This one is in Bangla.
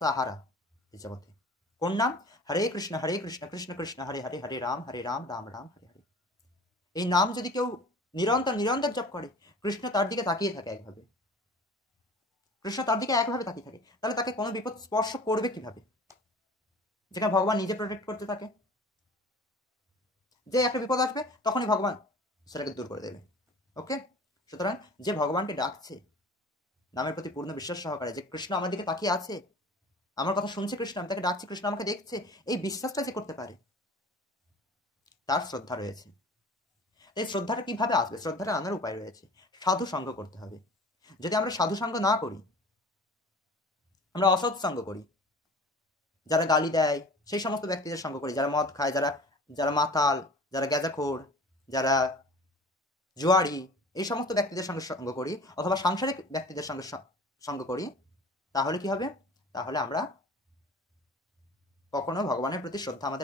সাহারা এই জগতে। কোন নাম? হরে কৃষ্ণ কৃষ্ণ কৃষ্ণ হরে হরে, হরে রাম রাম রাম হরে হরে। এই নাম যদি কেউ নিরন্তর নিরন্তর জপ করে, কৃষ্ণ তার দিকে তাকিয়ে থাকে একভাবে, কৃষ্ণ তার দিকে একভাবে তাকিয়ে থাকে, তাহলে তাকে কোনো বিপদ স্পর্শ করবে কিভাবে? যেখানে ভগবান নিজে প্রোটেক্ট করতে থাকে, যে একটা বিপদ আসবে তখনই ভগবান সেটাকে দূর করে দেবে। ওকে, সুতরাং যে ভগবানকে ডাকছে নামের প্রতি পূর্ণ বিশ্বাস সহকারে, যে কৃষ্ণ আমার দিকে তাকিয়ে আছে, আমার কথা শুনছে কৃষ্ণ, আমি তাকে ডাকছি, কৃষ্ণ আমাকে দেখছে, এই বিশ্বাসটা যে করতে পারে, তার শ্রদ্ধা রয়েছে। এই শ্রদ্ধাটা কিভাবে আসবে? শ্রদ্ধাটা আনার উপায় রয়েছে, সাধু সঙ্গ করতে হবে। যদি আমরা সাধু সঙ্গ না করি, আমরা অসৎ সঙ্গ করি, যারা গালি দেয় সেই সমস্ত ব্যক্তিদের সঙ্গ করি, যারা মদ খায়, যারা মাতাল, যারা গ্যাজাখোর, যারা জুয়ারি, এই সমস্ত ব্যক্তিদের সঙ্গে সঙ্গ করি, অথবা সাংসারিক ব্যক্তিদের সঙ্গে সঙ্গ করি, তাহলে কি হবে? তাহলে আমরা কখনো ভগবানের প্রতি শ্রদ্ধা আমাদের